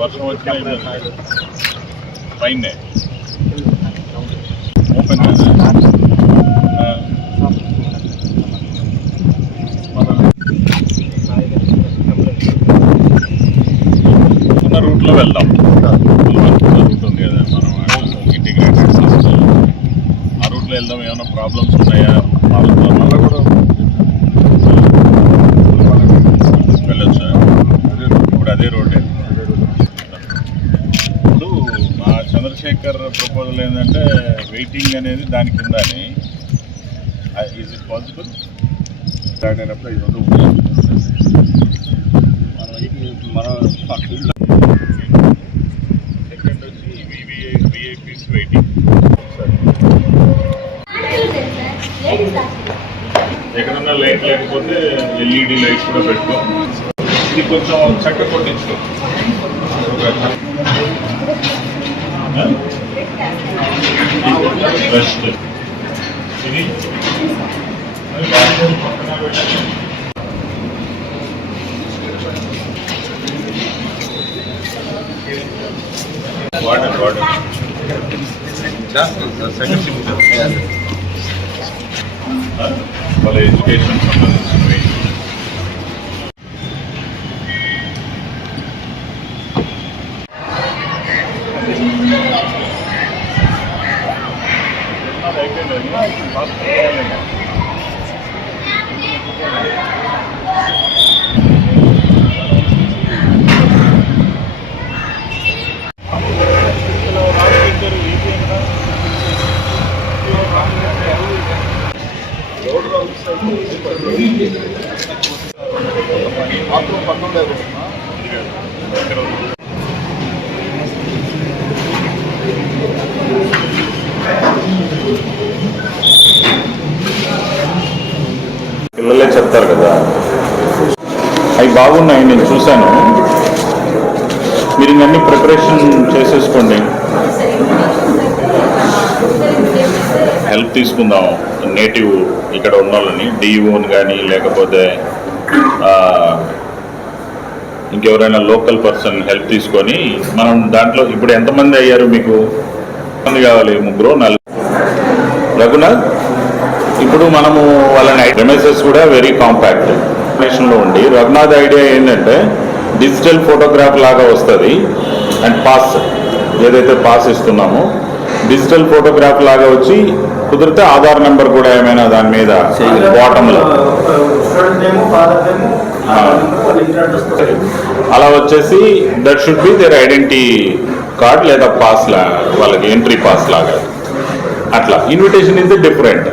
వర్షం వచ్చిన పైన ఓపెన్ ఉన్న రూట్లో వెళ్దాం. రూట్ ఉంది కదా మనం ఇంటిగ్రేటెడ్ సిస్టమ్, ఆ రూట్లో వెళ్దాం. ఏమైనా ప్రాబ్లమ్స్ ఉన్నాయా మళ్ళీ కూడా వెళ్ళొచ్చా? ఇప్పుడు అదే రోడ్డే. ఇప్పుడు మా చంద్రశేఖర్ ప్రపోజల్ ఏంటంటే వెయిటింగ్ అనేది దాని కిందని. Is it possible? స్టార్ట్ అయినప్పుడు ఇది రెండు మన సెకండ్ వచ్చి విఐపీస్ వెయిటింగ్. ఎక్కడన్నా లైట్ లేకపోతే ఎల్ఈడి లైట్స్ కూడా పెట్టుకో. ఇది కొంచెం చక్క కొట్టించుకో. బెస్ట్ ఇది వాటర్ సెకండ్ సిమ్ వాళ్ళ ఎడ్యుకేషన్ సంబంధించినవి. పిల్లలే చెప్తారు కదా, అవి బాగున్నాయి, నేను చూశాను. మీరు ఇంకన్నీ ప్రిపరేషన్ చేసేసుకోండి. హెల్ప్ తీసుకుందాం నేటివ్ ఇక్కడ ఉన్న వాళ్ళని, డిఈఓని కానీ లేకపోతే ఇంకెవరైనా లోకల్ పర్సన్ హెల్ప్ తీసుకొని మనం దాంట్లో ఇప్పుడు ఎంతమంది అయ్యారు? మీకు ఎంతమంది కావాలి? 3 4 రఘునాథ్. ఇప్పుడు మనము వాళ్ళని రెమెసెస్ కూడా వెరీ కాంపాక్ట్ లో ఉండి, రఘునాథ్ ఐడియా ఏంటంటే డిజిటల్ ఫోటోగ్రాఫ్ లాగా వస్తుంది. అండ్ పాస్ ఏదైతే పాస్ ఇస్తున్నామో డిజిటల్ ఫోటోగ్రాఫ్ లాగా వచ్చి, కుదిరితే ఆధార్ నెంబర్ కూడా ఏమైనా దాని మీద బాటంలో అలా వచ్చేసి that should be there identity card లేదా పాస్ లా, వాళ్ళకి ఎంట్రీ పాస్ లాగా. అట్లా ఇన్విటేషన్ ఇస్ డిఫరెంట్.